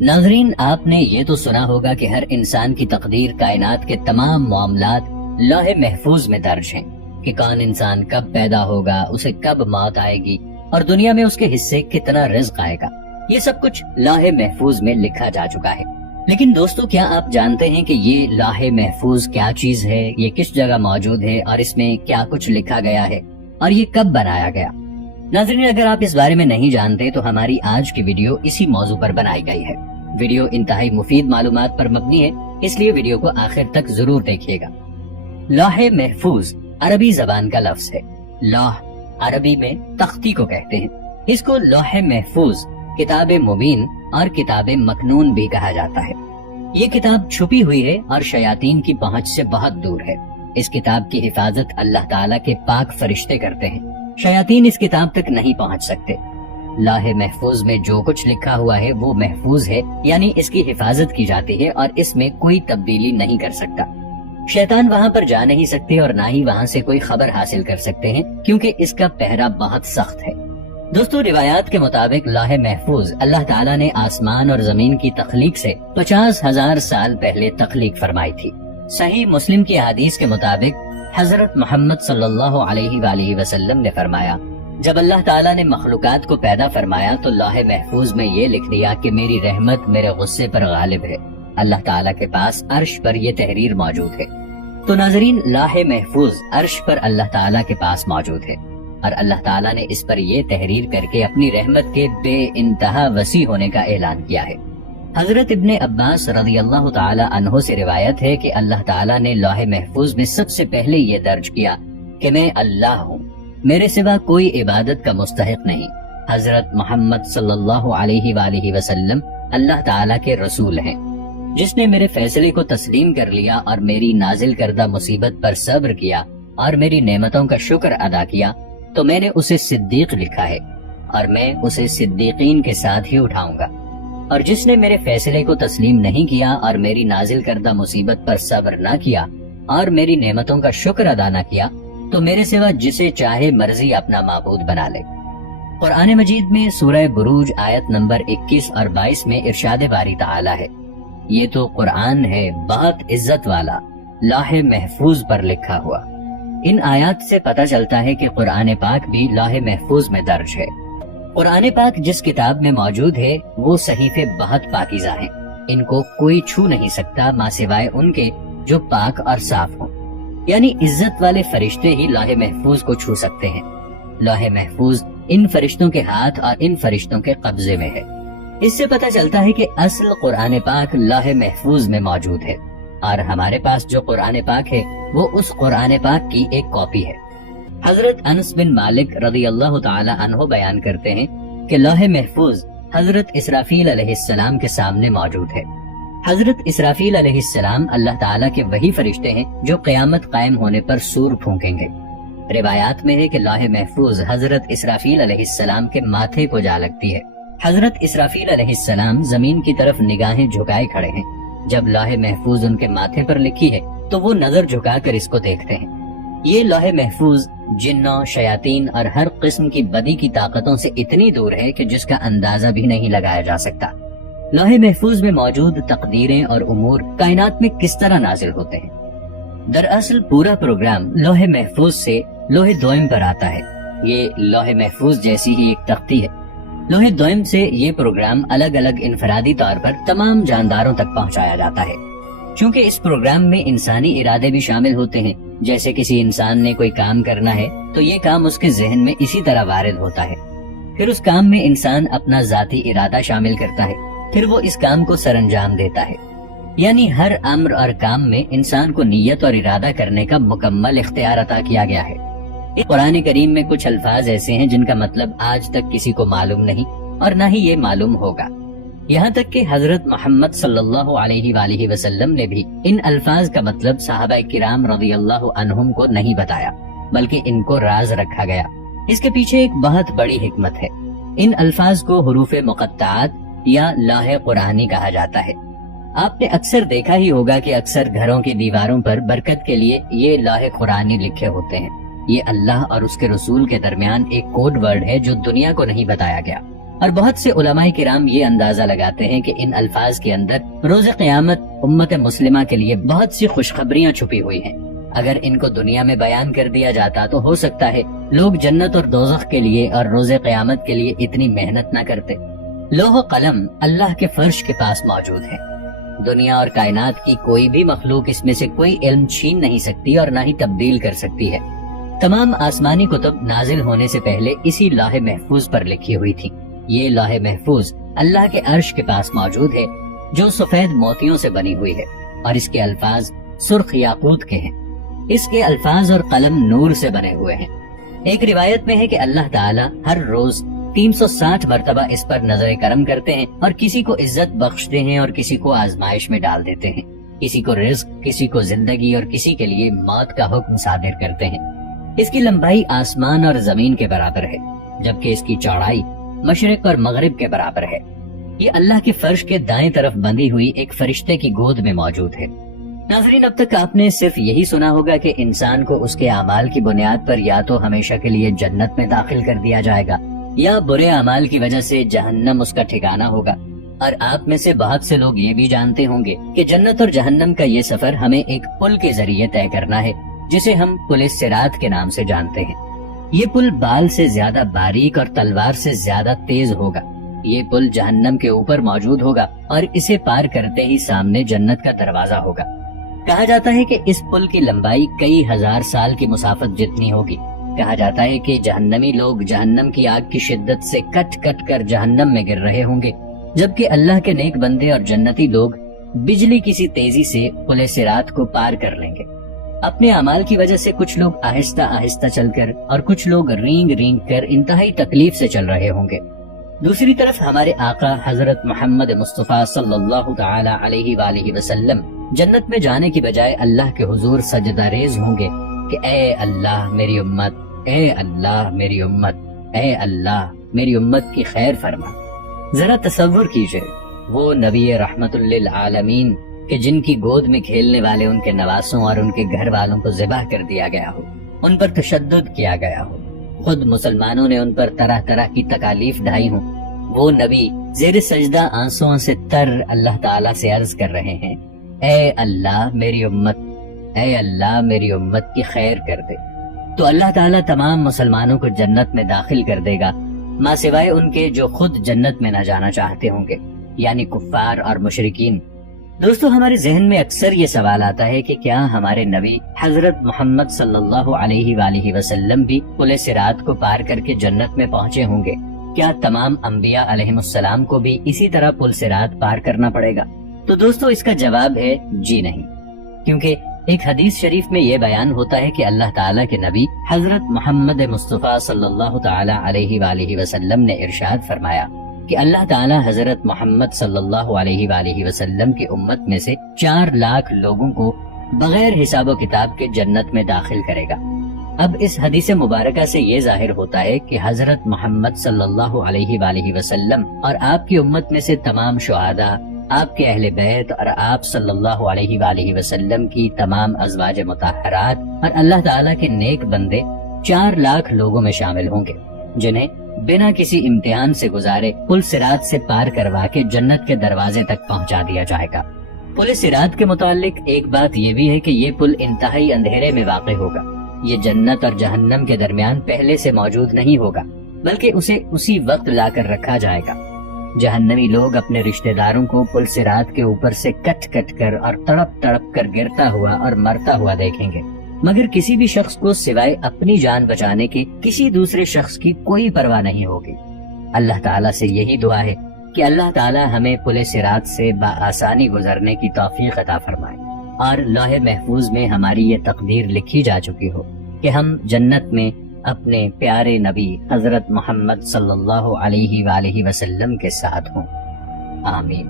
ناظرین، آپ نے یہ تو سنا ہوگا کہ ہر انسان کی تقدیر، کائنات کے تمام معاملات لوح محفوظ میں درج ہیں کہ کون انسان کب پیدا ہوگا، اسے کب موت آئے گی اور دنیا میں اس کے حصے کتنا رزق آئے گا۔ یہ سب کچھ لوح محفوظ میں لکھا جا چکا ہے۔ لیکن دوستو، کیا آپ جانتے ہیں کہ یہ لوح محفوظ کیا چیز ہے، یہ کس جگہ موجود ہے اور اس میں کیا کچھ لکھا گیا ہے اور یہ کب بنایا گیا؟ ناظرین، اگر آپ اس بارے میں نہیں جانتے تو ہماری آج کی ویڈیو اسی موضوع پر بنائی گئی ہے۔ ویڈیو انتہائی مفید معلومات پر مبنی ہے، اس لیے ویڈیو کو آخر تک ضرور دیکھیے گا۔ لوح محفوظ عربی زبان کا لفظ ہے۔ لوح عربی میں تختی کو کہتے ہیں۔ اس کو لوح محفوظ، کتاب مبین اور کتاب مکنون بھی کہا جاتا ہے۔ یہ کتاب چھپی ہوئی ہے اور شیاطین کی پہنچ سے بہت دور ہے۔ اس کتاب کی حفاظت اللہ تعالیٰ کے پاک فرشتے کرتے ہیں۔ شیاطین اس کتاب تک نہیں پہنچ سکتے۔ لوح محفوظ میں جو کچھ لکھا ہوا ہے وہ محفوظ ہے، یعنی اس کی حفاظت کی جاتی ہے اور اس میں کوئی تبدیلی نہیں کر سکتا۔ شیطان وہاں پر جا نہیں سکتے اور نہ ہی وہاں سے کوئی خبر حاصل کر سکتے ہیں، کیونکہ اس کا پہرا بہت سخت ہے۔ دوستو، روایات کے مطابق لوح محفوظ اللہ تعالیٰ نے آسمان اور زمین کی تخلیق سے 50,000 سال پہلے تخلیق فرمائی تھی۔ صحیح مسلم کی حدیث کے مطابق حضرت محمد صلی اللہ علیہ وآلہ وسلم نے فرمایا، جب اللہ تعالیٰ نے مخلوقات کو پیدا فرمایا تو لوح محفوظ میں یہ لکھ دیا کہ میری رحمت میرے غصے پر غالب ہے۔ اللہ تعالیٰ کے پاس عرش پر یہ تحریر موجود ہے۔ تو ناظرین، لوح محفوظ عرش پر اللہ تعالیٰ کے پاس موجود ہے اور اللہ تعالیٰ نے اس پر یہ تحریر کر کے اپنی رحمت کے بے انتہا وسیع ہونے کا اعلان کیا ہے۔ حضرت ابن عباس رضی اللہ تعالی عنہ سے روایت ہے کہ اللہ تعالیٰ نے لوح محفوظ میں سب سے پہلے یہ درج کیا کہ میں اللہ ہوں، میرے سوا کوئی عبادت کا مستحق نہیں۔ حضرت محمد صلی اللہ علیہ وآلہ وسلم اللہ تعالیٰ کے رسول ہیں۔ جس نے میرے فیصلے کو تسلیم کر لیا اور میری نازل کردہ مصیبت پر صبر کیا اور میری نعمتوں کا شکر ادا کیا تو میں نے اسے صدیق لکھا ہے اور میں اسے صدیقین کے ساتھ ہی اٹھاؤں گا۔ اور جس نے میرے فیصلے کو تسلیم نہیں کیا اور میری نازل کردہ مصیبت پر صبر نہ کیا اور میری نعمتوں کا شکر ادا نہ کیا تو میرے سوا جسے چاہے مرضی اپنا معبود بنا لے۔ قرآن مجید میں سورہ بروج آیت نمبر 21 اور 22 میں ارشاد باری تعالی ہے، یہ تو قرآن ہے بہت عزت والا، لوح محفوظ پر لکھا ہوا۔ ان آیات سے پتہ چلتا ہے کہ قرآن پاک بھی لوح محفوظ میں درج ہے۔ قرآن پاک جس کتاب میں موجود ہے وہ صحیفے بہت پاکیزہ ہیں، ان کو کوئی چھو نہیں سکتا ماں سوائے ان کے جو پاک اور صاف ہوں، یعنی عزت والے فرشتے ہی لوح محفوظ کو چھو سکتے ہیں۔ لوح محفوظ ان فرشتوں کے ہاتھ اور ان فرشتوں کے قبضے میں ہے۔ اس سے پتہ چلتا ہے کہ اصل قرآن پاک لوح محفوظ میں موجود ہے اور ہمارے پاس جو قرآن پاک ہے وہ اس قرآن پاک کی ایک کاپی ہے۔ حضرت انس بن مالک رضی اللہ تعالی عنہ بیان کرتے ہیں کہ لوح محفوظ حضرت اسرافیل علیہ السلام کے سامنے موجود ہے۔ حضرت اسرافیل علیہ السلام اللہ تعالیٰ کے وہی فرشتے ہیں جو قیامت قائم ہونے پر سور پھونکیں گے۔ روایات میں ہے کہ لوح محفوظ حضرت اسرافیل علیہ السلام کے ماتھے کو جا لگتی ہے۔ حضرت اسرافیل علیہ السلام زمین کی طرف نگاہیں جھکائے کھڑے ہیں۔ جب لوح محفوظ ان کے ماتھے پر لکھی ہے تو وہ نظر جھکا کر اس کو دیکھتے ہیں۔ یہ لوح محفوظ جنوں، شیاطین اور ہر قسم کی بدی کی طاقتوں سے اتنی دور ہے کہ جس کا اندازہ بھی نہیں لگایا جا سکتا۔ لوح محفوظ میں موجود تقدیریں اور امور کائنات میں کس طرح نازل ہوتے ہیں؟ دراصل پورا پروگرام لوح محفوظ سے لوح دوئم پر آتا ہے۔ یہ لوح محفوظ جیسی ہی ایک تختی ہے۔ لوح دوئم سے یہ پروگرام الگ الگ انفرادی طور پر تمام جانداروں تک پہنچایا جاتا ہے۔ چونکہ اس پروگرام میں انسانی ارادے بھی شامل ہوتے ہیں، جیسے کسی انسان نے کوئی کام کرنا ہے تو یہ کام اس کے ذہن میں اسی طرح وارد ہوتا ہے، پھر اس کام میں انسان اپنا ذاتی ارادہ شامل کرتا ہے، پھر وہ اس کام کو سر انجام دیتا ہے۔ یعنی ہر امر اور کام میں انسان کو نیت اور ارادہ کرنے کا مکمل اختیار عطا کیا گیا ہے۔ قرآن کریم میں کچھ الفاظ ایسے ہیں جن کا مطلب آج تک کسی کو معلوم نہیں اور نہ ہی یہ معلوم ہوگا، یہاں تک کہ حضرت محمد صلی اللہ علیہ وآلہ وسلم نے بھی ان الفاظ کا مطلب صحابہ کرام رضی اللہ عنہم کو نہیں بتایا، بلکہ ان کو راز رکھا گیا۔ اس کے پیچھے ایک بہت بڑی حکمت ہے۔ ان الفاظ کو حروف مقطعات یا لوح قرآنی کہا جاتا ہے۔ آپ نے اکثر دیکھا ہی ہوگا کہ اکثر گھروں کی دیواروں پر برکت کے لیے یہ لوح قرآنی لکھے ہوتے ہیں۔ یہ اللہ اور اس کے رسول کے درمیان ایک کوڈ ورڈ ہے جو دنیا کو نہیں بتایا گیا۔ اور بہت سے علماء کرام یہ اندازہ لگاتے ہیں کہ ان الفاظ کے اندر روز قیامت امت مسلمہ کے لیے بہت سی خوشخبریاں چھپی ہوئی ہیں۔ اگر ان کو دنیا میں بیان کر دیا جاتا تو ہو سکتا ہے لوگ جنت اور دوزخ کے لیے اور روز قیامت کے لیے اتنی محنت نہ کرتے۔ لوح و قلم اللہ کے فرش کے پاس موجود ہے۔ دنیا اور کائنات کی کوئی بھی مخلوق اس میں سے کوئی علم چھین نہیں سکتی اور نہ ہی تبدیل کر سکتی ہے۔ تمام آسمانی کتب نازل ہونے سے پہلے اسی لوح محفوظ پر لکھی ہوئی تھی۔ یہ لوح محفوظ اللہ کے عرش کے پاس موجود ہے جو سفید موتیوں سے بنی ہوئی ہے، اور اس کے الفاظ سرخ یاقوت کے ہیں۔ اس کے الفاظ اور قلم نور سے بنے ہوئے ہیں۔ ایک روایت میں ہے کہ اللہ تعالی ہر روز 360 مرتبہ اس پر نظر کرم کرتے ہیں اور کسی کو عزت بخشتے ہیں اور کسی کو آزمائش میں ڈال دیتے ہیں، کسی کو رزق، کسی کو زندگی اور کسی کے لیے موت کا حکم صادر کرتے ہیں۔ اس کی لمبائی آسمان اور زمین کے برابر ہے، جبکہ اس کی چوڑائی مشرق اور مغرب کے برابر ہے۔ یہ اللہ کے فرش کے دائیں طرف بندھی ہوئی ایک فرشتے کی گود میں موجود ہے۔ ناظرین، اب تک آپ نے صرف یہی سنا ہوگا کہ انسان کو اس کے اعمال کی بنیاد پر یا تو ہمیشہ کے لیے جنت میں داخل کر دیا جائے گا یا برے اعمال کی وجہ سے جہنم اس کا ٹھکانہ ہوگا۔ اور آپ میں سے بہت سے لوگ یہ بھی جانتے ہوں گے کہ جنت اور جہنم کا یہ سفر ہمیں ایک پل کے ذریعے طے کرنا ہے، جسے ہم پل صراط کے نام سے جانتے ہیں۔ یہ پل بال سے زیادہ باریک اور تلوار سے زیادہ تیز ہوگا۔ یہ پل جہنم کے اوپر موجود ہوگا اور اسے پار کرتے ہی سامنے جنت کا دروازہ ہوگا۔ کہا جاتا ہے کہ اس پل کی لمبائی کئی ہزار سال کی مسافت جتنی ہوگی۔ کہا جاتا ہے کہ جہنمی لوگ جہنم کی آگ کی شدت سے کٹ کٹ کر جہنم میں گر رہے ہوں گے، جبکہ اللہ کے نیک بندے اور جنتی لوگ بجلی کسی تیزی سے پل صراط کو پار کر لیں گے۔ اپنے اعمال کی وجہ سے کچھ لوگ آہستہ آہستہ چل کر اور کچھ لوگ رینگ رینگ کر انتہائی تکلیف سے چل رہے ہوں گے۔ دوسری طرف ہمارے آقا حضرت محمد مصطفیٰ صلی اللہ تعالی علیہ وآلہ وسلم جنت میں جانے کی بجائے اللہ کے حضور سجدہ ریز ہوں گے کہ اے اللہ میری امت، اے اللہ میری امت، اے اللہ میری امت کی خیر فرما۔ ذرا تصور کیجئے وہ نبی رحمت للعالمین کہ جن کی گود میں کھیلنے والے ان کے نواسوں اور ان کے گھر والوں کو ذبح کر دیا گیا ہو، ان پر تشدد کیا گیا ہو، خود مسلمانوں نے ان پر طرح طرح کی تکالیف ڈھائی ہوں، وہ نبی زیر سجدہ آنسوں سے تر اللہ تعالیٰ سے عرض کر رہے ہیں اے اللہ میری امت، اے اللہ میری امت کی خیر کر دے۔ تو اللہ تعالیٰ تمام مسلمانوں کو جنت میں داخل کر دے گا، ماں سوائے ان کے جو خود جنت میں نہ جانا چاہتے ہوں گے، یعنی کفار اور مشرکین۔ دوستو، ہمارے ذہن میں اکثر یہ سوال آتا ہے کہ کیا ہمارے نبی حضرت محمد صلی اللہ علیہ وآلہ وسلم بھی پل صراط کو پار کر کے جنت میں پہنچے ہوں گے؟ کیا تمام انبیاء علیہ السلام کو بھی اسی طرح پل صراط پار کرنا پڑے گا؟ تو دوستو، اس کا جواب ہے جی نہیں، کیونکہ ایک حدیث شریف میں یہ بیان ہوتا ہے کہ اللہ تعالیٰ کے نبی حضرت محمد مصطفیٰ صلی اللہ تعالی علیہ وآلہ وسلم نے ارشاد فرمایا کہ اللہ تعالیٰ حضرت محمد صلی اللہ علیہ وآلہ وسلم کی امت میں سے 4 لاکھ لوگوں کو بغیر حساب و کتاب کے جنت میں داخل کرے گا۔ اب اس حدیث مبارکہ سے یہ ظاہر ہوتا ہے کہ حضرت محمد صلی اللہ علیہ وآلہ وسلم اور آپ کی امت میں سے تمام شہداء، آپ کے اہل بیت اور آپ صلی اللہ علیہ وآلہ وسلم کی تمام ازواج مطہرات اور اللہ تعالیٰ کے نیک بندے 4 لاکھ لوگوں میں شامل ہوں گے، جنہیں بنا کسی امتحان سے گزارے پل صراط سے پار کروا کے جنت کے دروازے تک پہنچا دیا جائے گا۔ پل صراط کے متعلق ایک بات یہ بھی ہے کہ یہ پل انتہائی اندھیرے میں واقع ہوگا۔ یہ جنت اور جہنم کے درمیان پہلے سے موجود نہیں ہوگا، بلکہ اسے اسی وقت لا کر رکھا جائے گا۔ جہنمی لوگ اپنے رشتہ داروں کو پل صراط کے اوپر سے کٹ کٹ کر اور تڑپ تڑپ کر گرتا ہوا اور مرتا ہوا دیکھیں گے، مگر کسی بھی شخص کو سوائے اپنی جان بچانے کے کسی دوسرے شخص کی کوئی پرواہ نہیں ہوگی۔ اللہ تعالیٰ سے یہی دعا ہے کہ اللہ تعالیٰ ہمیں پل صراط سے بآسانی گزرنے کی توفیق عطا فرمائے، اور لوح محفوظ میں ہماری یہ تقدیر لکھی جا چکی ہو کہ ہم جنت میں اپنے پیارے نبی حضرت محمد صلی اللہ علیہ وآلہ وسلم کے ساتھ ہوں۔ آمین۔